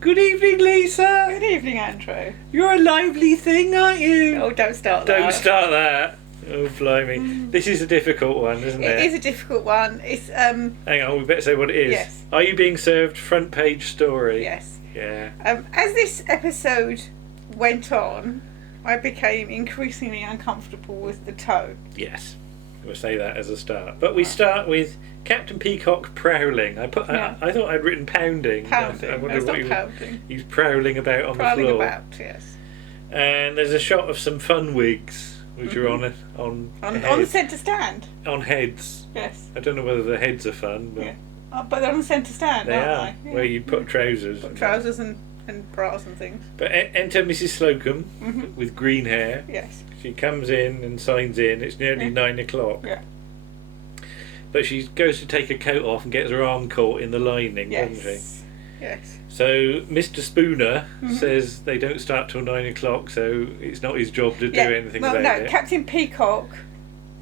Good evening, Lisa. Good evening, Andrew. You're a lively thing, aren't you? Oh, don't start that. Don't start that. Oh, blimey. This is a difficult one, isn't it? It is a difficult one. It's Hang on, we better say what it is. Yes. Are you being served front page story? Yes. Yeah. As this episode went on, I became increasingly uncomfortable with the tone. Yes. We'll say that as a start. But we start with Captain Peacock prowling. I thought I'd written pounding. Pounding. I wondered No, what it's not pounding. he was prowling about on the Prowling floor. about, yes. And there's a shot of some fun wigs which are on the centre stand. on heads. Yes. I don't know whether the heads are fun, but Yeah. But they're on the centre stand, they are. aren't they? Yeah. Where you put trousers. Put trousers and bras and things. But enter Mrs. Slocum with green hair. Yes. She comes in and signs in. It's nearly 9 o'clock. Yeah. But she goes to take her coat off and gets her arm caught in the lining, doesn't she? Yes. So Mr. Spooner says they don't start till 9 o'clock, so it's not his job to do anything about it. Captain Peacock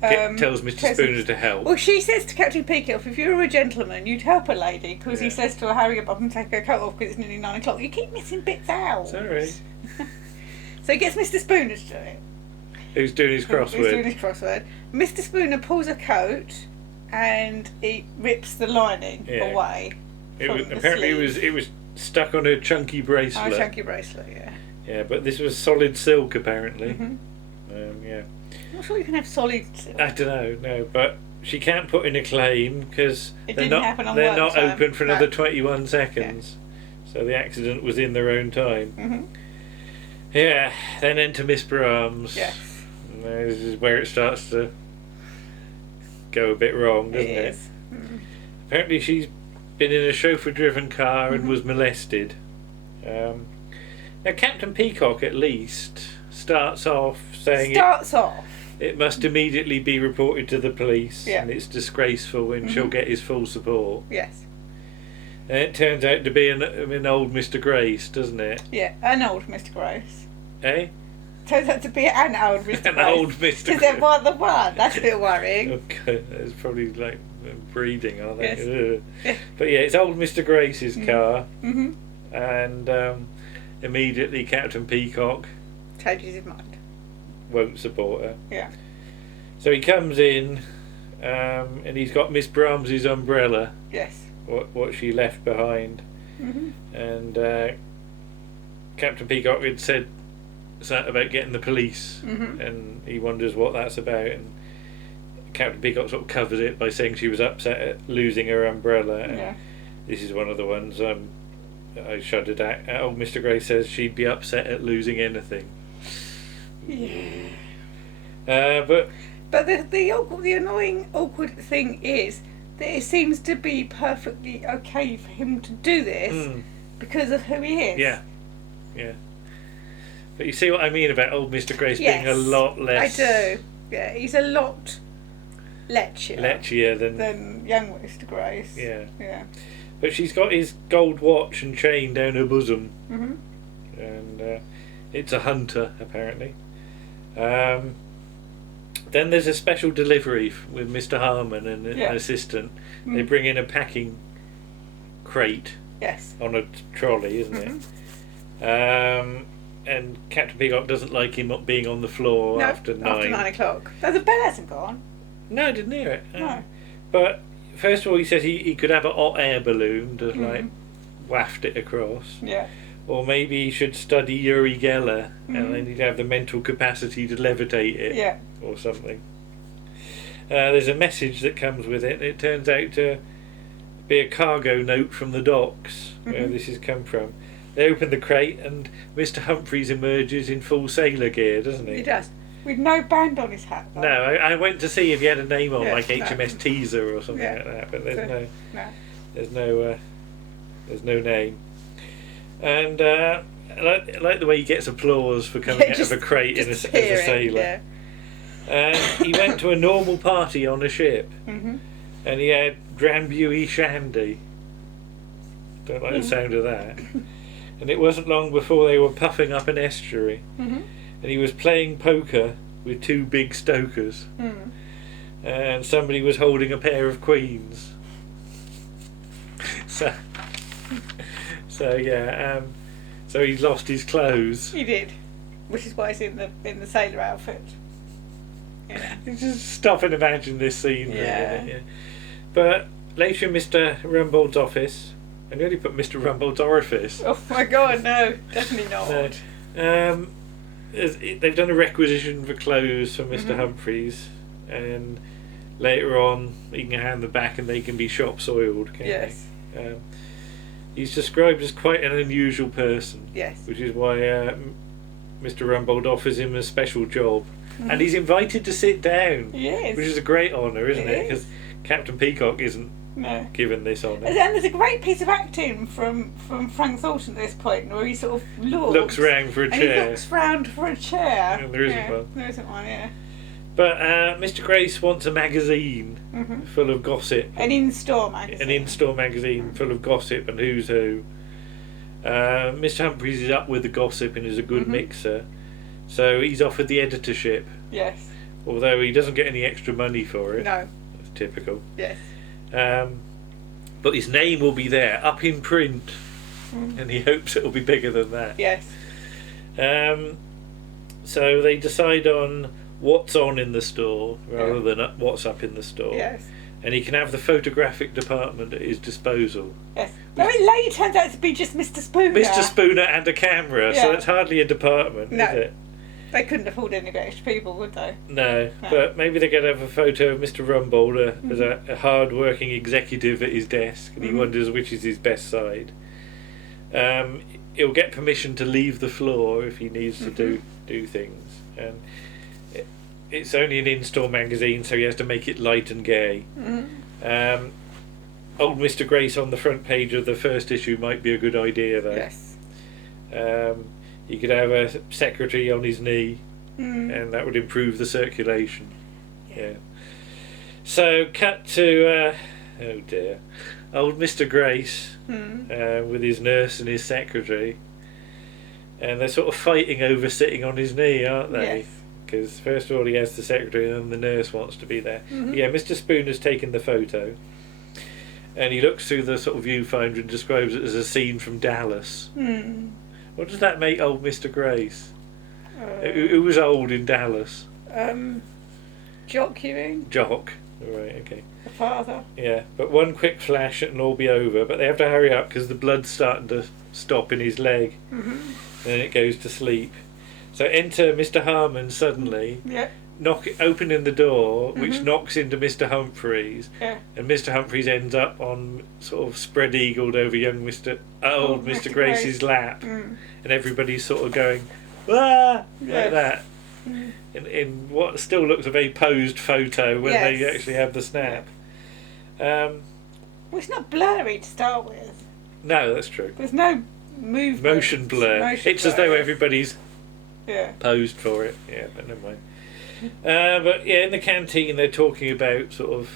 tells Mr. Spooner to help. Well, she says to Captain Peacock, if you were a gentleman, you'd help a lady, because he says to her, hurry up and take her coat off because it's nearly 9 o'clock. You keep missing bits out. Sorry. So he gets Mr. Spooner to do it. Who's doing his crossword. Mr. Spooner pulls a coat and he rips the lining away. Apparently it was stuck on a chunky bracelet. Oh, a chunky bracelet, yeah. Yeah, but this was solid silk apparently. Yeah. I'm not sure you can have solid silk. I don't know, no, but she can't put in a claim because they're not open for another 21 seconds. Yeah. So the accident was in their own time. Yeah, then enter Miss Brahms. Yes. This is where it starts to go a bit wrong, doesn't it? Apparently she's been in a chauffeur-driven car and was molested. Now Captain Peacock at least starts off saying it must immediately be reported to the police and it's disgraceful and she'll get his full support. Yes. And it turns out to be an old Mr. Grace, doesn't it? Yeah, an old Mr. Grace. Eh? Turns out to be an old Mr. Grace. Old Mr. Grace. Because they're more than one. That's a bit worrying. Okay, it's probably like breeding, aren't they? Yes. But yeah, it's old Mr. Grace's car. And immediately Captain Peacock changes his mind. Won't support her. Yeah. So he comes in and he's got Miss Brahms's umbrella. Yes. What she left behind. And Captain Peacock had said something about getting the police and he wonders what that's about, and Captain Peacock sort of covers it by saying she was upset at losing her umbrella, and this is one of the ones I shuddered at. Old Mr. Gray says she'd be upset at losing anything. But the annoying awkward thing is that it seems to be perfectly okay for him to do this because of who he is. Yeah. But you see what I mean about old Mr. Grace being a lot less... I do. Yeah, he's a lot letchier than young Mr. Grace. Yeah. But she's got his gold watch and chain down her bosom. And it's a Hunter, apparently. Then there's a special delivery with Mr. Harmon and an assistant. They bring in a packing crate on a trolley, isn't it? And Captain Peacock doesn't like him being on the floor after 9. After 9 o'clock. No, the bell hasn't gone. No, I didn't hear it. No. But first of all, he says he could have a hot air balloon to waft it across. Yeah. Or maybe he should study Uri Geller and then he'd have the mental capacity to levitate it. Yeah. Or something. There's a message that comes with it. It turns out to be a cargo note from the docks where this has come from. They open the crate and Mr. Humphries emerges in full sailor gear, doesn't he? He does. With no band on his hat, though. No, I went to see if he had a name on, like HMS Teaser or something like that, but there's no name. And I like the way he gets applause for coming out of a crate as a sailor. And he went to a normal party on a ship, and he had Dranbury Shandy. Don't like the sound of that. And it wasn't long before they were puffing up an estuary, and he was playing poker with 2 big stokers, and somebody was holding a pair of queens. So So so he's lost his clothes. He did, which is why he's in the sailor outfit. Yeah. Just stop and imagine this scene. Yeah. Really, yeah. But later in Mr. Rumbold's office, I nearly put Mr. Rumbold's orifice. Oh my God, no, definitely not. No. They've done a requisition for clothes for Mr. Humphries, and later on he can hand them back and they can be shop soiled. Yes. He's described as quite an unusual person. Yes. Which is why Mr. Rumbold offers him a special job. And he's invited to sit down. Yes. Which is a great honour, isn't it? Because Captain Peacock isn't given this honour. And there's a great piece of acting from Frank Thornton at this point, where he sort of looks round for a chair. And he looks round for a chair. And there isn't one. There isn't one, yeah. But Mr. Grace wants a magazine full of gossip. An in-store magazine. An in-store magazine full of gossip and who's who. Mr. Humphries is up with the gossip and is a good mixer. So he's offered the editorship. Yes. Although he doesn't get any extra money for it. No. That's typical. Yes. But his name will be there, up in print. And he hopes it'll be bigger than that. Yes. So they decide on what's on in the store rather than what's up in the store. Yes. And he can have the photographic department at his disposal. Yes. Very late it turns out to be just Mr. Spooner. Mr. Spooner and a camera, so it's hardly a department, is it? They couldn't afford any extra people, would they? No, but maybe they could have a photo of Mr. Rumbold as a hard-working executive at his desk, and he wonders which is his best side. He'll get permission to leave the floor if he needs to do things, and it's only an in-store magazine, so he has to make it light and gay. Old Mr. Grace on the front page of the first issue might be a good idea, though. Yes. You could have a secretary on his knee, and that would improve the circulation. Yeah. So, cut to oh dear, old Mr. Grace with his nurse and his secretary, and they're sort of fighting over sitting on his knee, aren't they? Yes. Because first of all he has the secretary, and then the nurse wants to be there. Yeah, Mr. Spooner's taken the photo, and he looks through the sort of viewfinder and describes it as a scene from Dallas. What does that make old Mr. Grace? Who was old in Dallas? Jock, you mean? Jock. Right, okay. The father. Yeah, but one quick flash and it'll all be over. But they have to hurry up because the blood's starting to stop in his leg. And then it goes to sleep. So enter Mr. Harmon suddenly. Yeah. Opening the door, which knocks into Mr. Humphries, Yeah. and Mr. Humphries ends up on sort of spread-eagled over young old Mr. Grace's lap, and everybody's sort of going, "Ah!" like that, in what still looks a very posed photo when they actually have the snap. Well, it's not blurry to start with. No, that's true. There's no movement. Motion blur. It's as though everybody's posed for it. Yeah, but never mind. But yeah, in the canteen they're talking about sort of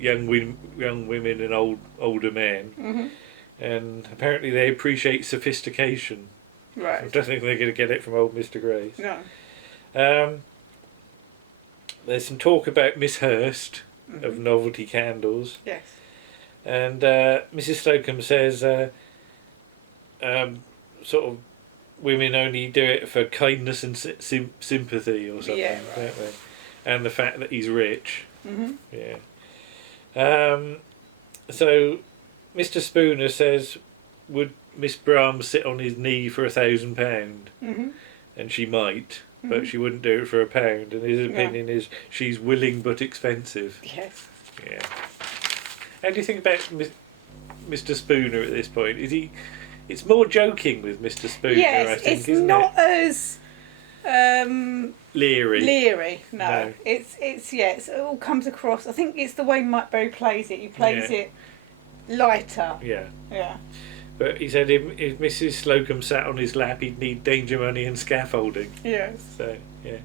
young women and older men, and apparently they appreciate sophistication. Right. I don't think they're going to get it from old Mr. Grace. No. There's some talk about Miss Hurst of Novelty Candles. Yes. And Mrs. Slocum says, sort of, women only do it for kindness and sympathy or something, don't they? And the fact that he's rich. Yeah. So Mr. Spooner says, would Miss Brahms sit on his knee for £1,000? And she might, but she wouldn't do it for £1. And his opinion is she's willing but expensive. Yes. Yeah. How do you think about Mr. Spooner at this point? Is he? It's more joking with Mr. Spooner, yes, I think, it's isn't not it? as leery. Leery, no. It all comes across. I think it's the way Mike Berry plays it. He plays it lighter. Yeah. Yeah. But he said if Mrs. Slocum sat on his lap, he'd need danger money and scaffolding. Yes. So yeah.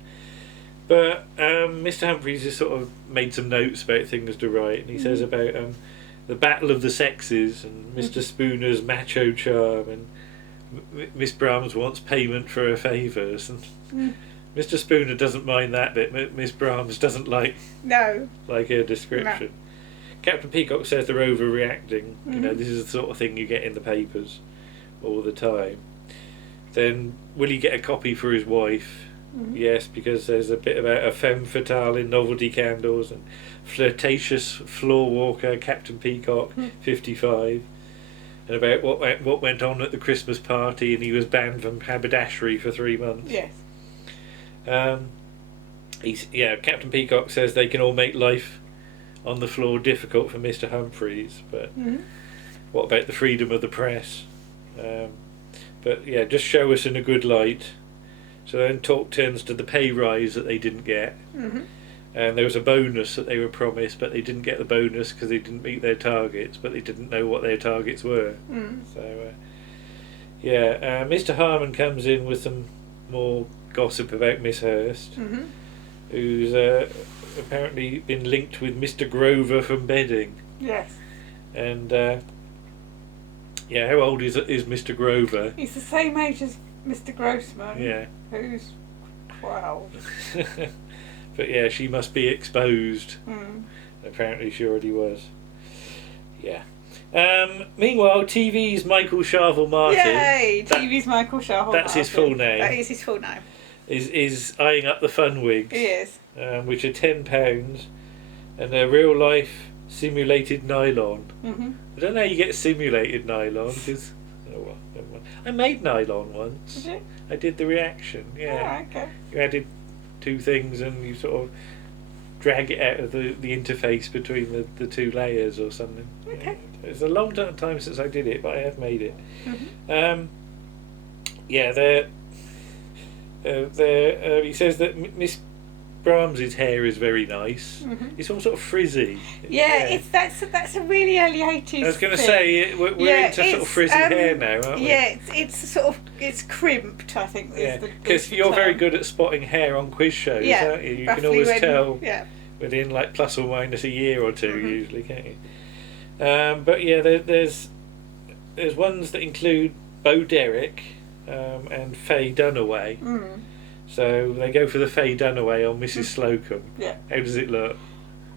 But Mr. Humphries has sort of made some notes about things to write, and he says about the battle of the sexes and Mr. Spooner's macho charm, and Miss Brahms wants payment for her favours, and Mr. Spooner doesn't mind that bit. Miss Brahms doesn't like her description. No. Captain Peacock says they're overreacting. You know, this is the sort of thing you get in the papers. all the time. Then will he get a copy for his wife? Mm-hmm. Yes, because there's a bit about a femme fatale in novelty candles and flirtatious floor walker Captain Peacock, 55, and about what went on at the Christmas party, and he was banned from haberdashery for 3 months. Yes. Captain Peacock says they can all make life on the floor difficult for Mr. Humphries, but what about the freedom of the press? But yeah, just show us in a good light. So then talk turns to the pay rise that they didn't get. And there was a bonus that they were promised, but they didn't get the bonus because they didn't meet their targets, but they didn't know what their targets were. So Mr. Harmon comes in with some more gossip about Miss Hurst, who's apparently been linked with Mr. Grover from Bedding. Yes. And how old is Mr. Grover? He's the same age as Mr. Grossman. Yeah. Who's 12. But yeah, she must be exposed. Apparently she already was. Yeah. Meanwhile, TV's Michael Sharville Martin. Yay! TV's Michael Sharville Martin. That's his full name. That is his full name. Is eyeing up the fun wigs. He is. Which are £10, and they're real life simulated nylon. I don't know how you get simulated nylon because I made nylon once. Did you? I did the reaction. Yeah. Oh, okay. You added 2 things and you sort of drag it out of the interface between the 2 layers or something. Okay. Yeah. It's a long time since I did it, but I have made it. He says that Miss Brahms's hair is very nice. It's all sort of frizzy. Yeah. That's a really early 80s. I was going to say we're into sort of frizzy hair now, aren't we? Yeah, it's crimped, I think. Yeah, because you're very good at spotting hair on quiz shows, aren't you? You can always tell within like plus or minus a year or 2 usually, can't you? But yeah, there's ones that include Bo Derek and Faye Dunaway. So they go for the Faye Dunaway on Mrs. Slocum. Yeah. How does it look?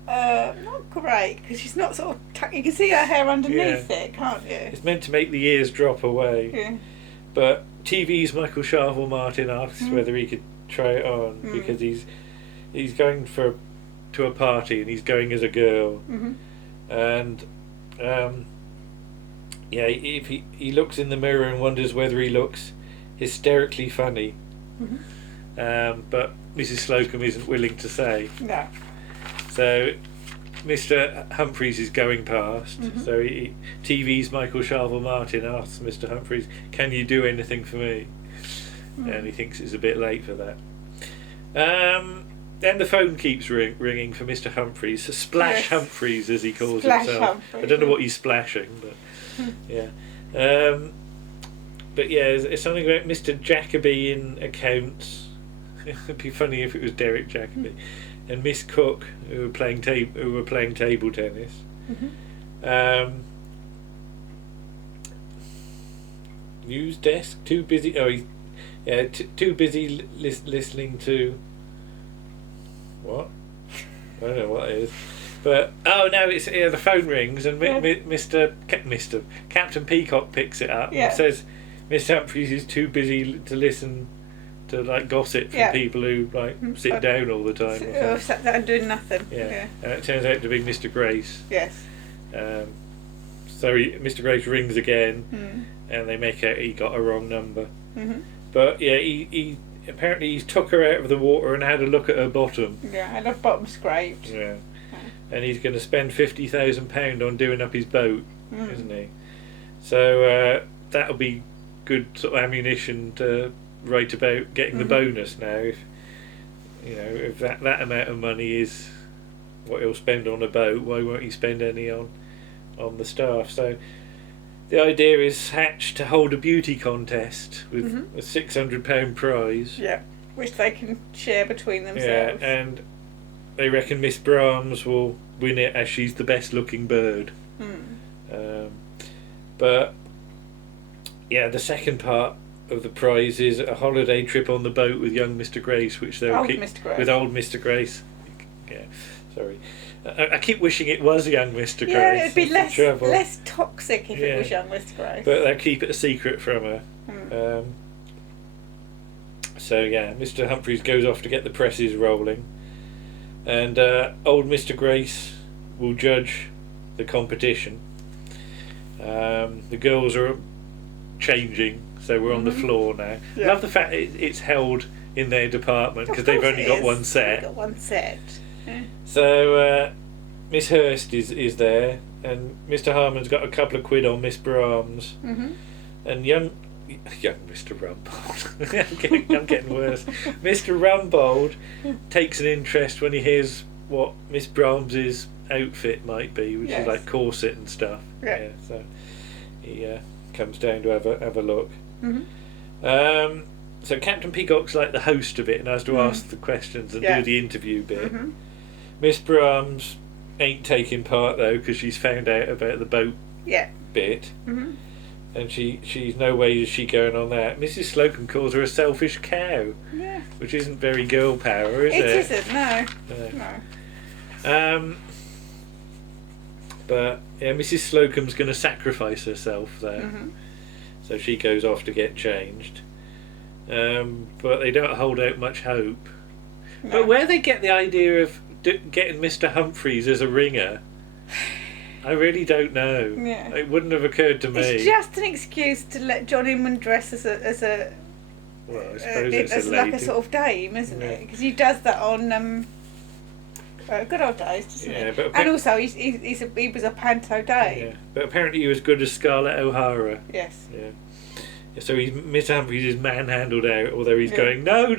Not great, because she's not sort of... You can see her hair underneath it, can't you? It's meant to make the ears drop away. Yeah. But TV's Michael Sharville Martin asks whether he could try it on, because he's going to a party and he's going as a girl. And if he looks in the mirror and wonders whether he looks hysterically funny. But Mrs. Slocum isn't willing to say. No. So Mr. Humphries is going past. So TV's Michael Sharville Martin asks Mr. Humphries, "Can you do anything for me?" And he thinks it's a bit late for that. Then the phone keeps ringing for Mr. Humphries. Splash Humphries, as he calls himself. Humphries. I don't know what he's splashing, but yeah. But yeah, it's something about Mr. Jacoby in accounts. It'd be funny if it was Derek Jacoby, and Miss Cook, who were playing table tennis. News desk too busy. Too busy listening to. What? I don't know what it is. But it's the phone rings and Mr. Captain Peacock picks it up and says Mr. Humphries is too busy to listen to like gossip from people who like sit down all the time. Or sat down doing nothing. Yeah. And it turns out to be Mr. Grace. Yes. So Mr. Grace rings again, and they make out he got a wrong number. But yeah, he apparently he's took her out of the water and had a look at her bottom. Yeah, had her bottom scraped. Yeah. And he's going to spend £50,000 on doing up his boat, isn't he? So that'll be good sort of ammunition to write about getting the bonus now. If that amount of money is what he'll spend on a boat, why won't he spend any on the staff? So the idea is hatched to hold a beauty contest with a £600 prize. Yeah, which they can share between themselves. Yeah, and they reckon Miss Brahms will win it as she's the best looking bird. But yeah, the second part of the prize is a holiday trip on the boat with young Mr. Grace, which they'll keep with old Mr. Grace. Yeah, Sorry. I keep wishing it was young Mr. Grace. Yeah, it'd be less toxic if it was young Mr. Grace. But they'll keep it a secret from her. So yeah, Mr. Humphries goes off to get the presses rolling, and old Mr. Grace will judge the competition. The girls are changing, so we're on the floor now. Yeah. Love the fact it's held in their department because they've only got one set. They've got one set. Yeah. So Miss Hurst is there, and Mr. Harmon's got a couple of quid on Miss Brahms, and young Mr. Rumbold. I'm getting worse. Mr. Rumbold takes an interest when he hears what Miss Brahms's outfit might be, which is like corset and stuff. Yeah. So he comes down to have a look. So Captain Peacock's like the host of it and has to ask the questions and do the interview bit. Miss Brahms ain't taking part though because she's found out about the boat bit. And she's no way is she going on that. Mrs. Slocum calls her a selfish cow. Yeah. Which isn't very girl power, is it? It isn't, no. But yeah, Mrs. Slocum's going to sacrifice herself there. So she goes off to get changed. But they don't hold out much hope. No. But where they get the idea of getting Mr. Humphries as a ringer, I really don't know. Yeah. It wouldn't have occurred to me. It's just an excuse to let John Inman dress as a well, I suppose it's like a sort of dame, isn't it? Because he does that on Good Old Days, doesn't he? But and also he was a panto dame. Yeah, but apparently he was good as Scarlett O'Hara. Yes. Yeah. So Mr. Humphries is manhandled out, although he's going no.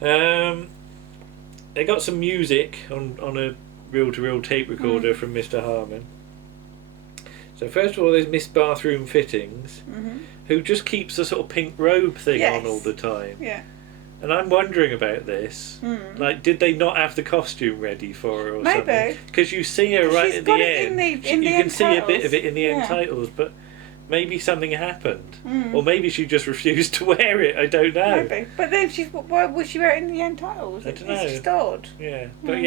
Yeah. They got some music on a reel-to-reel tape recorder from Mr. Harmon. So first of all, there's Miss Bathroom Fittings, who just keeps the sort of pink robe thing on all the time. Yeah. And I'm wondering about this. Like, did they not have the costume ready for her or something? Maybe. Because you see her right at the end. You can see a bit of it in the end titles, but maybe something happened. Or maybe she just refused to wear it. I don't know. Maybe. But then why would she wear it in the end titles? I don't know. It's just odd. Yeah. But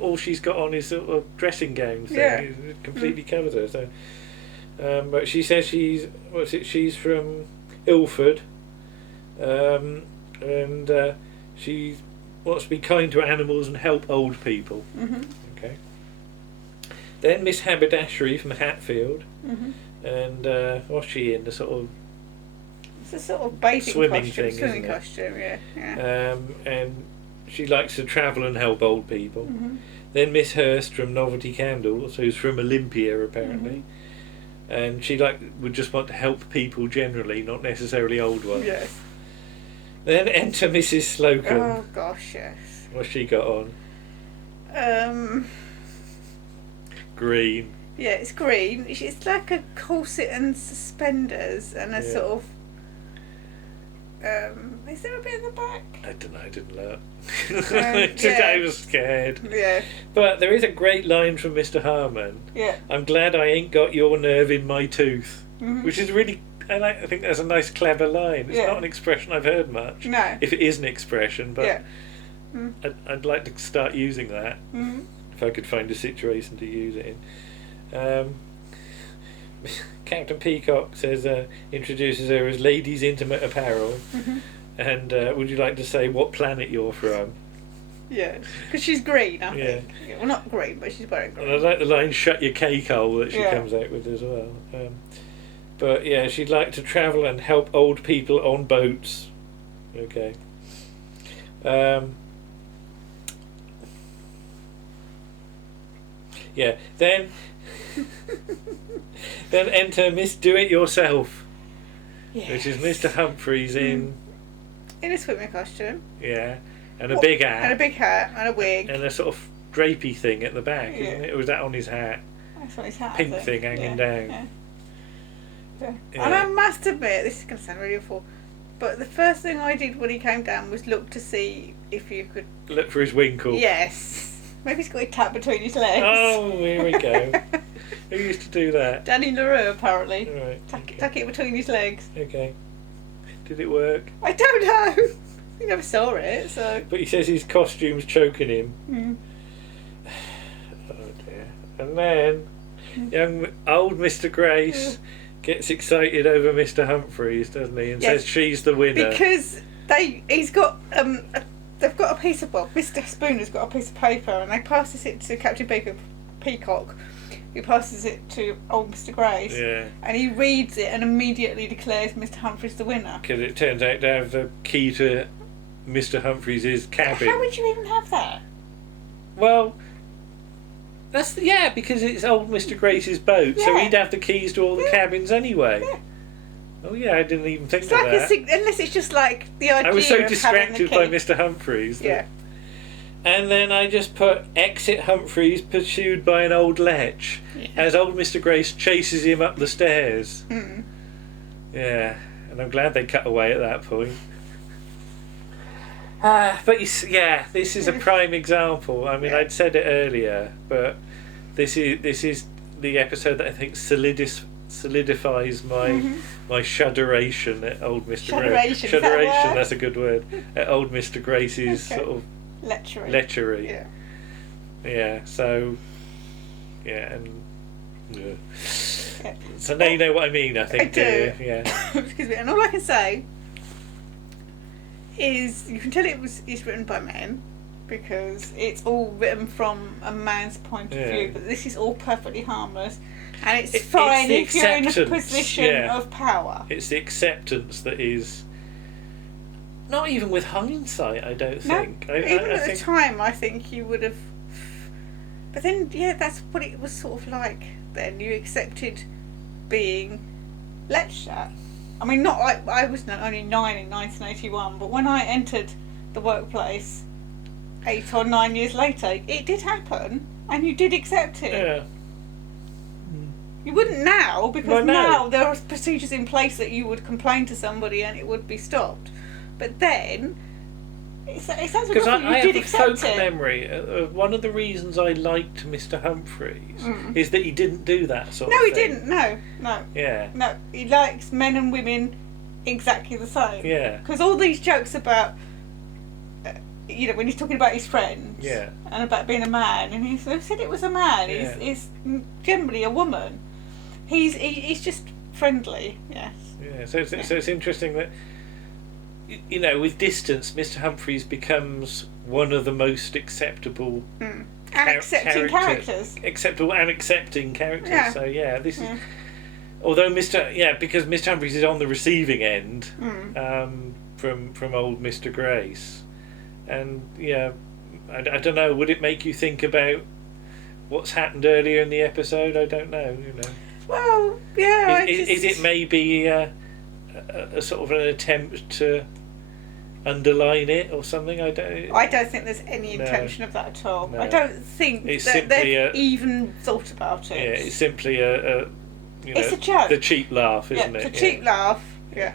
all she's got on is sort of dressing gown thing. Yeah. It completely covers her. So, but she says she's from Ilford. And she wants to be kind to animals and help old people. Okay. Then Miss Haberdashery from Hatfield. And what's she in? The sort of... It's a sort of bathing swimming costume. Thing, swimming costume, yeah. And she likes to travel and help old people. Then Miss Hurst from Novelty Candles, who's from Olympia apparently. And she would just want to help people generally, not necessarily old ones. Yes. Then enter Mrs. Slocum. Oh gosh, yes. What's she got on? Green. Yeah, it's green. It's like a corset and suspenders and a sort of... is there a bit in the back? I don't know, I didn't look. I was scared. Yeah. But there is a great line from Mr. Harmon. Yeah. I'm glad I ain't got your nerve in my tooth. Which is really... I think that's a nice, clever line. It's not an expression I've heard much. No. If it is an expression, but I'd like to start using that if I could find a situation to use it in. Captain Peacock says, introduces her as Ladies Intimate Apparel, and would you like to say what planet you're from? Yeah, because she's green, I think. Yeah. Well, not green, but she's wearing green. And I like the line "shut your cake hole" that she comes out with as well. But yeah, she'd like to travel and help old people on boats. Okay. Yeah. Then enter Miss Do It Yourself, which is Mr. Humphries in a swimming costume. Yeah, and a big hat. And a big hat and a wig. And a sort of drapey thing at the back, isn't it? Or was that on his hat? That's on his hat. Pink thing hanging down. Yeah. And I must admit, this is going to sound really awful, but the first thing I did when he came down was look to see if you could... Look for his winkle. Yes. Maybe he's got a tap between his legs. Oh, here we go. Who used to do that? Danny LaRue, apparently. Right. Tuck it between his legs. Okay. Did it work? I don't know. You never saw it, so. But he says his costume's choking him. Mm. Oh dear. And then young old Mr. Grace gets excited over Mr. Humphries, doesn't he? And says she's the winner. Because they've got a piece of, Mr. Spooner's got a piece of paper, and they passes it to Captain Peacock, who passes it to old Mr. Grace, and he reads it and immediately declares Mr. Humphries the winner. Because it turns out to have the key to Mr. Humphries' cabin. How would you even have that? Well, because it's old Mr. Grace's boat, so he'd have the keys to all the cabins anyway. Yeah. Oh yeah, I didn't even think of that. Unless it's just like the idea. I was so distracted by Mr. Humphries. And then I just put exit Humphries pursued by an old lech as old Mr. Grace chases him up the stairs. Mm. Yeah, and I'm glad they cut away at that point. But this is a prime example. I mean, I'd said it earlier, but this is the episode that I think solidifies my shudderation at old Mr. Grace. Shudderation, that's a good word. At old Mr. Grace's sort of lechery. Yeah. So. Yeah, and. So now you know what I mean. I think. I do. Yeah. Excuse me. And all I can say is you can tell it's written by men because it's all written from a man's point of view. But this is all perfectly harmless. And it's fine if you're in a position of power. It's the acceptance that is. Not even with hindsight, I don't think. Even at the time, I think you would have. But then, that's what it was sort of like. Then you accepted being lectured at. I mean, not like I was only 9 in 1981, but when I entered the workplace 8 or 9 years later, it did happen, and you did accept it. Yeah. You wouldn't now, because now there are procedures in place that you would complain to somebody and it would be stopped. But then, it sounds like you did accept it. Because I have a folk memory of one of the reasons I liked Mr. Humphries is that he didn't do that sort of thing. No, he didn't. No. Yeah. No, he likes men and women exactly the same. Yeah. Because all these jokes about, when he's talking about his friends and about being a man, and he said it was a man. Yeah. He's generally a woman. He's just friendly. Yes. Yeah. So it's interesting that. With distance, Mr. Humphries becomes one of the most acceptable and accepting characters. Acceptable and accepting characters. Yeah. So this is. Although because Mr. Humphries is on the receiving end from old Mr. Grace, and I don't know. Would it make you think about what's happened earlier in the episode? I don't know. Well, yeah. Is it maybe a sort of an attempt to underline it or something? I don't think there's any intention of that at all. No. I don't think that they've even thought about it. Yeah, it's simply it's a joke. The cheap laugh, isn't it? The cheap laugh. Yeah.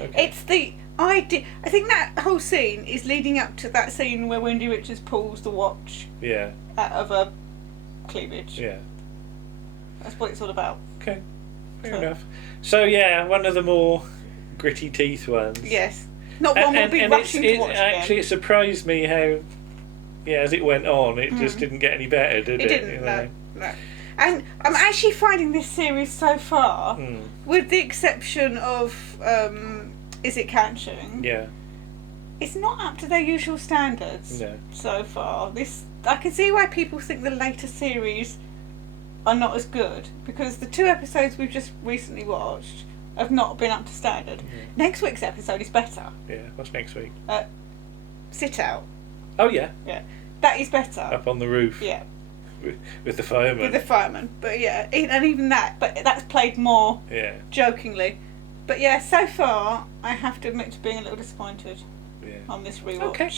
Okay. It's the idea. I think that whole scene is leading up to that scene where Wendy Richards pulls the watch out of a cleavage. Yeah. That's what it's all about. Okay. Fair enough. So one of the more gritty teeth ones. Yes. Not one we'll be rushing to watch again. Actually, it surprised me how, as it went on, it just didn't get any better, did it? It didn't, no. And I'm actually finding this series so far, with the exception of Is It Catching? Yeah. It's not up to their usual standards so far. I can see why people think the later series are not as good, because the 2 episodes we've just recently watched have not been up to standard. Next week's episode is better. Yeah, what's next week? Sit Out. Oh yeah. Yeah, that is better. Up on the roof. Yeah. With the fireman. But and even that, but that's played more jokingly. But so far I have to admit to being a little disappointed on this rewatch. Okay.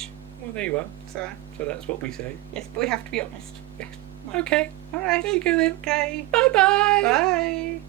Well, there you are. So that's what we say. Yes, but we have to be honest. Yes. Okay. All right. There you go then. Okay. Bye-bye. Bye.